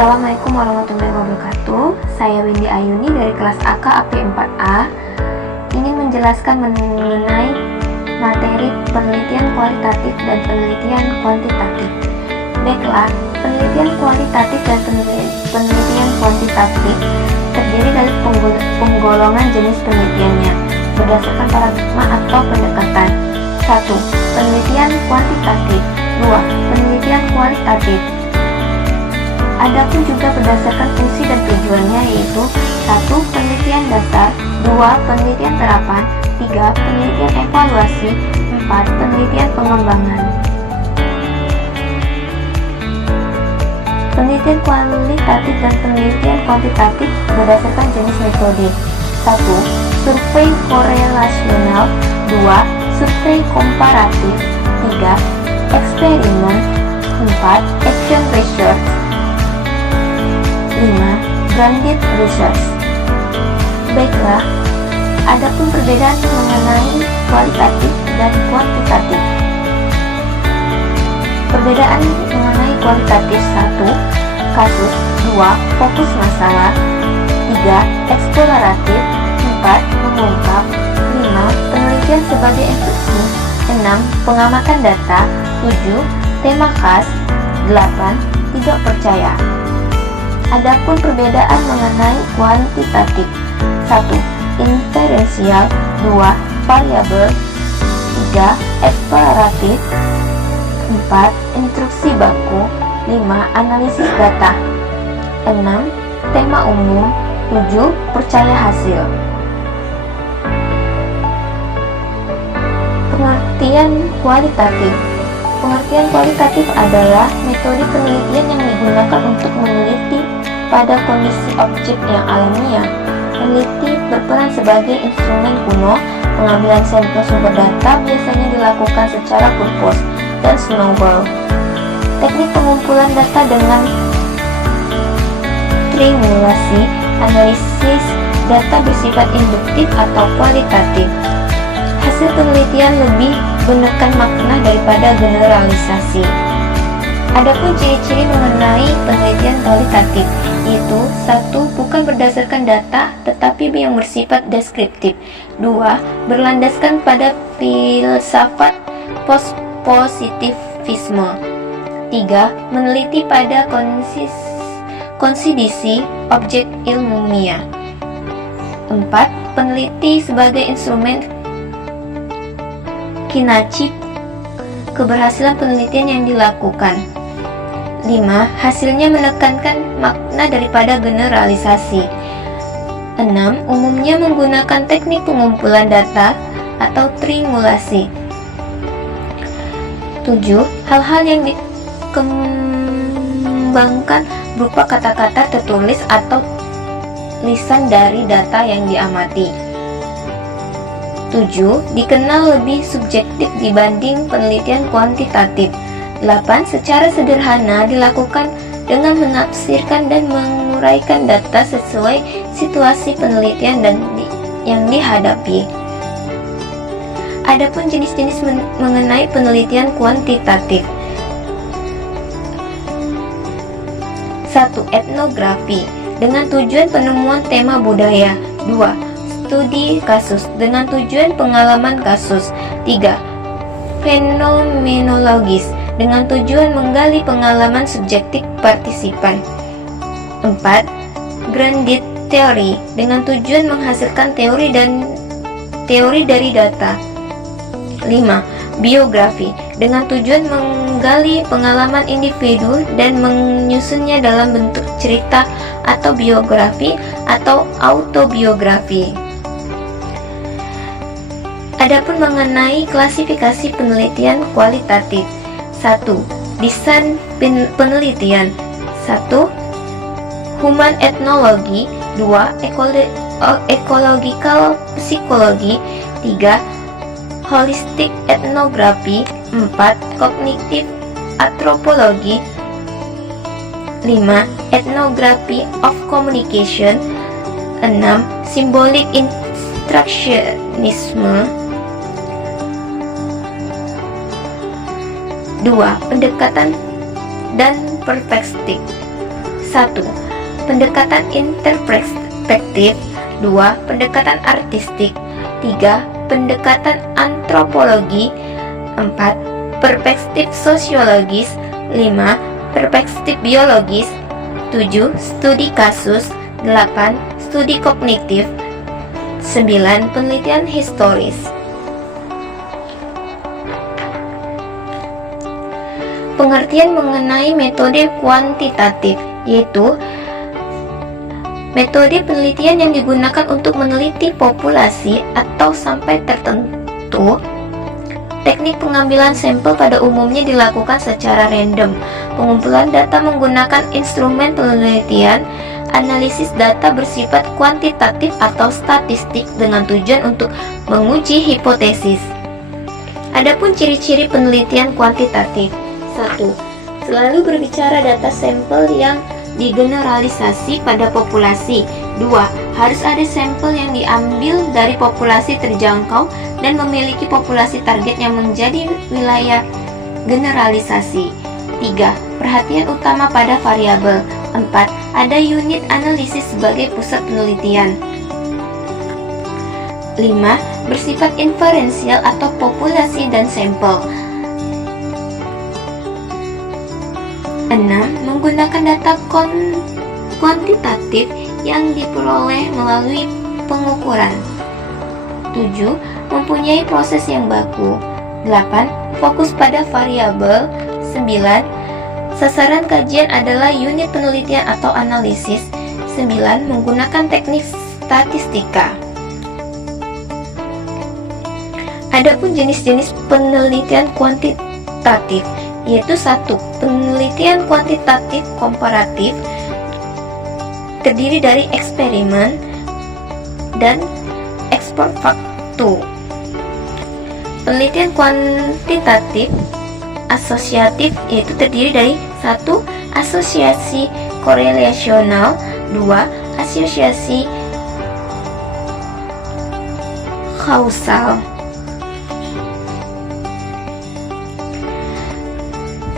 Assalamualaikum warahmatullahi wabarakatuh. Saya Windy Ayuni dari kelas AKAP 4A ingin menjelaskan mengenai materi penelitian kualitatif dan penelitian kuantitatif. Baiklah, penelitian kualitatif dan penelitian kuantitatif terdiri dari penggolongan jenis penelitiannya berdasarkan paradigma atau pendekatan. 1. Penelitian kuantitatif. 2. Penelitian kualitatif. Adapun juga berdasarkan fungsi dan tujuannya, yaitu 1. Penelitian dasar, 2. Penelitian terapan, 3. Penelitian evaluasi, 4. Penelitian pengembangan. Penelitian kualitatif dan penelitian kuantitatif berdasarkan jenis metode. 1. Survei korelasional, 2. Survei komparatif, 3. Eksperimen, 4. Action research, 5. Grounded research. Baiklah, adapun perbedaan mengenai kualitatif dan kuantitatif. Perbedaan mengenai kualitatif: 1. Kasus, 2. Fokus masalah, 3. Eksploratif, 4. Mengungkap, 5. Penelitian sebagai instruksi, 6. Pengamatan data, 7. Tema khas, 8. Tidak percaya. Adapun perbedaan mengenai kuantitatif: 1. Inferensial, 2. Variabel, 3. Eksploratif, 4. Instruksi baku, 5. Analisis data, 6. Tema umum, 7. Percaya hasil. Pengertian kualitatif. Pengertian kualitatif adalah metode penelitian yang digunakan untuk meneliti pada kondisi objek yang alamiah. Peneliti berperan sebagai instrumen kuno. Pengambilan sampel sumber data biasanya dilakukan secara purpose dan snowball. Teknik pengumpulan data dengan triangulasi, analisis data bersifat induktif atau kualitatif. Hasil penelitian lebih menekan makna daripada generalisasi. Adapun ciri-ciri mengenai penelitian kualitatif, yaitu 1. Bukan berdasarkan data tetapi yang bersifat deskriptif, 2. Berlandaskan pada filsafat positivisme, 3. Meneliti pada kondisi objek ilmiah, 4. Peneliti sebagai instrumen kinacip keberhasilan penelitian yang dilakukan, 5. Hasilnya menekankan makna daripada generalisasi, 6. Umumnya menggunakan teknik pengumpulan data atau triangulasi, 7. Hal-hal yang dikembangkan berupa kata-kata tertulis atau lisan dari data yang diamati, 7. Dikenal lebih subjektif dibanding penelitian kuantitatif, 8. Secara sederhana dilakukan dengan menafsirkan dan menguraikan data sesuai situasi penelitian yang dihadapi. Adapun jenis-jenis mengenai penelitian kuantitatif: 1. Etnografi dengan tujuan penemuan tema budaya, 2. Studi kasus dengan tujuan pengalaman kasus, 3. Fenomenologis dengan tujuan menggali pengalaman subjektif partisipan, 4. Grounded theory dengan tujuan menghasilkan teori dari data, 5. Biografi dengan tujuan menggali pengalaman individu dan menyusunnya dalam bentuk cerita atau biografi atau autobiografi. Adapun mengenai klasifikasi penelitian kualitatif: 1. Desain penelitian, 1. Human etnologi, 2. Ecological psikologi, 3. Holistic etnografi, 4. Cognitive antropologi, 5. Ethnography of communication, 6. Symbolic instructionism, 2. Pendekatan dan perspektif, 1. Pendekatan interperspektif. 2. Pendekatan artistik. 3. Pendekatan antropologi. 4. Perspektif sosiologis. 5. Perspektif biologis. 7. Studi kasus. 8. Studi kognitif. 9. Penelitian historis. Pengertian mengenai metode kuantitatif, yaitu metode penelitian yang digunakan untuk meneliti populasi atau sampai tertentu. Teknik pengambilan sampel pada umumnya dilakukan secara random. Pengumpulan data menggunakan instrumen penelitian. Analisis data bersifat kuantitatif atau statistik dengan tujuan untuk menguji hipotesis. Adapun ciri-ciri penelitian kuantitatif. 1. Selalu berbicara data sampel yang digeneralisasi pada populasi. 2. Harus ada sampel yang diambil dari populasi terjangkau dan memiliki populasi target yang menjadi wilayah generalisasi. 3. Perhatian utama pada variabel. 4. Ada unit analisis sebagai pusat penelitian. 5. Bersifat inferensial atau populasi dan sampel. 6. Menggunakan data kuantitatif yang diperoleh melalui pengukuran. 7. Mempunyai proses yang baku. 8. Fokus pada variabel. 9. Sasaran kajian adalah unit penelitian atau analisis. 9. Menggunakan teknik statistika. Adapun jenis-jenis penelitian kuantitatif, yaitu 1. Penelitian kuantitatif komparatif, terdiri dari eksperimen dan ekspor faktu. Penelitian kuantitatif asosiatif, yaitu terdiri dari 1. Asosiasi korelasional. 2. Asosiasi kausal.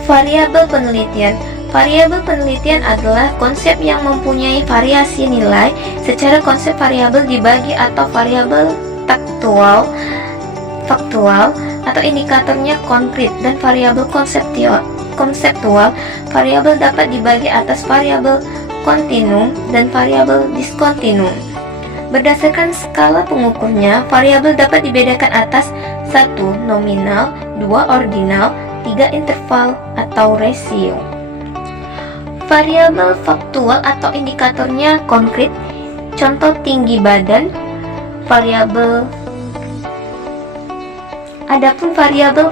Variabel penelitian. Variabel penelitian adalah konsep yang mempunyai variasi nilai. Secara konsep variabel dibagi atau variabel faktual atau indikatornya konkret dan variabel konseptual. Variabel dapat dibagi atas variabel kontinum dan variabel diskontinum. Berdasarkan skala pengukurnya, variabel dapat dibedakan atas 1. Nominal, 2. Ordinal, 3. Interval atau rasio. Variabel faktual atau indikatornya konkret, contoh tinggi badan. Adapun variabel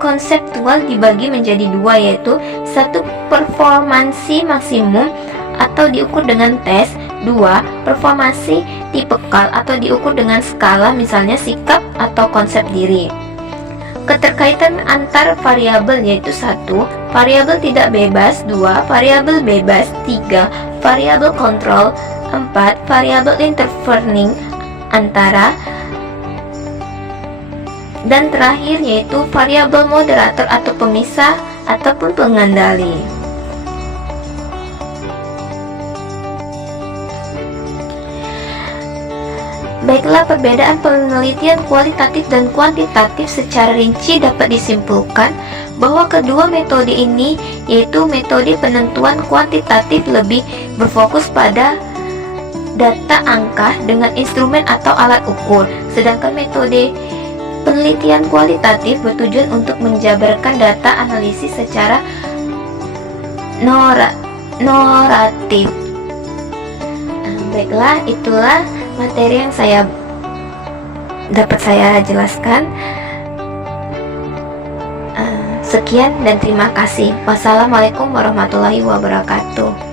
konseptual dibagi menjadi 2, yaitu 1. Performansi maksimum atau diukur dengan tes. 2. Performansi tipikal atau diukur dengan skala, misalnya sikap atau konsep diri. Keterkaitan antar variabel yaitu 1. Variabel tidak bebas. 2. Variabel bebas. 3. Variabel kontrol. 4. Variabel intervening antara. Dan terakhir yaitu variabel moderator atau pemisah ataupun pengendali. Baiklah, perbedaan penelitian kualitatif dan kuantitatif secara rinci dapat disimpulkan bahwa kedua metode ini, yaitu metode penentuan kuantitatif, lebih berfokus pada data angka dengan instrumen atau alat ukur, sedangkan metode penelitian kualitatif bertujuan untuk menjabarkan data analisis secara noratif. Baiklah, itulah materi yang dapat saya jelaskan. Sekian dan terima kasih. Wassalamualaikum warahmatullahi wabarakatuh.